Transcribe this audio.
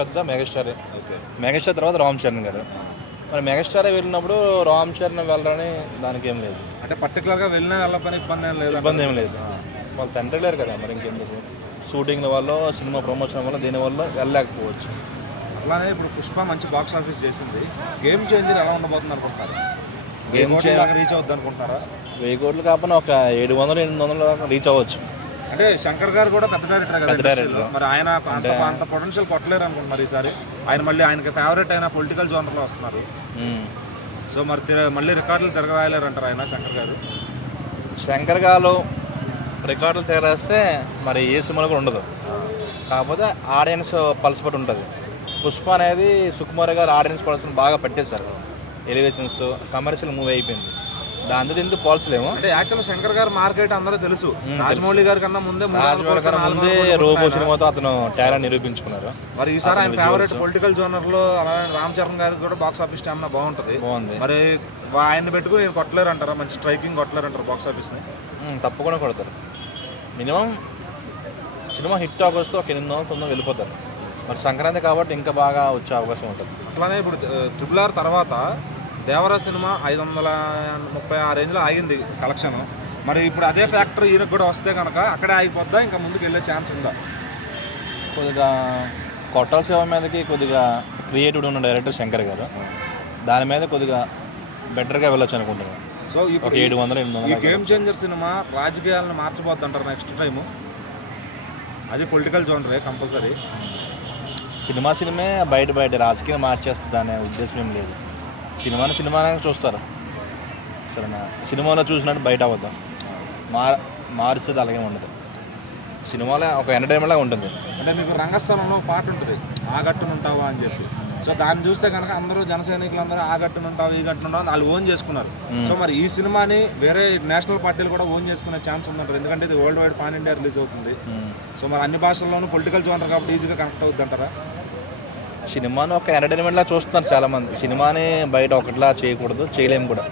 పెద్ద megastar. Megastar తర్వాత రామ్ చరణ్ గారు. మరి మెగాస్టార్ వెళ్ళినప్పుడు రామ్ చరణ్ వెళ్ళరని దానికి ఏం లేదు. అంటే పర్టికులర్గా వెళ్ళినా వెళ్ళకపోయినా ఇబ్బంది ఏం లేదు. ఇబ్బంది ఏం లేదు. వాళ్ళు తండ్రి లేరు కదా, మరి ఇంకెందుకు షూటింగ్ల వల్ల సినిమా ప్రమోషన్ వల్ల దీనివల్ల వెళ్ళలేకపోవచ్చు. అట్లానే ఇప్పుడు పుష్ప మంచి బాక్స్ ఆఫీస్ చేసింది. గేమ్ చేంజర్ ఎలా ఉండబోతుంది అనుకుంటారు? గేమ్ రీచ్ అవుద్ది అనుకుంటారా? 1000 కోట్లు కాకపోయినా ఒక 700-800 రీచ్ అవ్వచ్చు. అంటే శంకర్ గారు కూడా పెద్ద డైరెక్టర్. మరి ఆయన అంత పొటెన్షియల్ కొట్టలేరు అనుకుంటున్నారు ఈసారి. ఆయన మళ్ళీ ఆయనకి ఫేవరెట్ అయిన పొలిటికల్ జోనర్లో వస్తున్నారు. సో మరి మళ్ళీ రికార్డులు తిరగరాయలేరు అంటారు ఆయన శంకర్ గారు రికార్డులు తిరగేస్తే మరి ఏ సినిమాలో కూడా ఉండదు. కాకపోతే ఆడియన్స్ పల్స్ పట్టి ఉంటుంది. పుష్ప అనేది సుకుమార్ గారు ఆడియన్స్ పల్స్ని బాగా పట్టేశారు. ఎలివేషన్స్ కమర్షియల్ మూవీ అయిపోయింది. దాంతో ఎందుకు పోల్చలేము. అంటే యాక్చువల్ శంకర్ గారు మార్కెట్ అందరూ తెలుసు. రాజమౌళి గారి కన్నా ముందే రోబో సినిమాతో అతను టాలెంట్ నిరూపించుకున్నారు. మరి ఈసారి ఆయన ఫేవరెట్ పొలిటికల్ జోనర్ లో రామ్ చరణ్ గారికి కూడా బాక్స్ ఆఫీస్ స్టామినా బాగుంది. మరి ఆయన్ని పెట్టుకుని నేను కొట్టలేరు అంటారా? మంచి స్ట్రైకింగ్ కొట్టలేరు అంటారు బాక్స్ ఆఫీస్ ని? తప్పకుండా కొడతారు. మినిమం సినిమా హిట్ అవ్వస్తే ఒక 800-900 వెళ్ళిపోతారు. మరి సంక్రాంతి కాబట్టి ఇంకా బాగా వచ్చే అవకాశం ఉంటుంది. అట్లానే ఇప్పుడు RRR తర్వాత దేవరా సినిమా 530 ఆ రేంజ్లో ఆగింది కలెక్షన్. మరి ఇప్పుడు అదే ఫ్యాక్టరీ ఈయనకు కూడా వస్తే కనుక అక్కడే ఆగిపోద్దా, ఇంకా ముందుకు వెళ్ళే ఛాన్స్ ఉందా? కొద్దిగా కొట్టాల శివ మీదకి కొద్దిగా క్రియేటివ్ ఉన్న డైరెక్టర్ శంకర్ గారు. దాని మీద కొద్దిగా బెటర్గా వెళ్ళొచ్చు అనుకుంటున్నాను. సో ఇప్పుడు 700-800 ఈ గేమ్ చేంజర్ సినిమా రాజకీయాలను మార్చబోద్ది అంటారు నెక్స్ట్ టైము. అది పొలిటికల్ జోనరే కంపల్సరీ. సినిమానే బయట రాజకీయం మార్చేస్తుంది అనే ఉద్దేశం ఏం లేదు. సినిమానే చూస్తారు. సరేనా? సినిమాలో చూసినట్టు బయట అవద్దాం. మారుస్తుంది అలాగే ఉండదు. సినిమాలో ఒక ఎంటర్టైన్మెంట్ లాగా ఉంటుంది. అంటే మీకు రంగస్థలంలో పాట ఉంటుంది, ఆ గట్టును ఉంటావా అని చెప్పి. సో దాన్ని చూస్తే కనుక అందరూ జన సైనికులందరూ ఆ గట్టును ఉంటావు ఈ గట్టును ఉంటావు వాళ్ళు ఓన్ చేసుకున్నారు. సో మరి ఈ సినిమాని వేరే నేషనల్ పార్టీలు కూడా ఓన్ చేసుకునే ఛాన్స్ ఉందంటారు. ఎందుకంటే ఇది world wide pan India release అవుతుంది. సో మరి అన్ని భాషల్లోనూ పొలిటికల్ జోనర్ కాబట్టి ఈజీగా కనెక్ట్ అవుద్ది అంటారా? సినిమాని ఒక ఎంటర్టైన్మెంట్ లా చూస్తున్నారు చాలామంది. సినిమాని బయట ఒకటిలా చేయకూడదు, చేయలేము కూడా.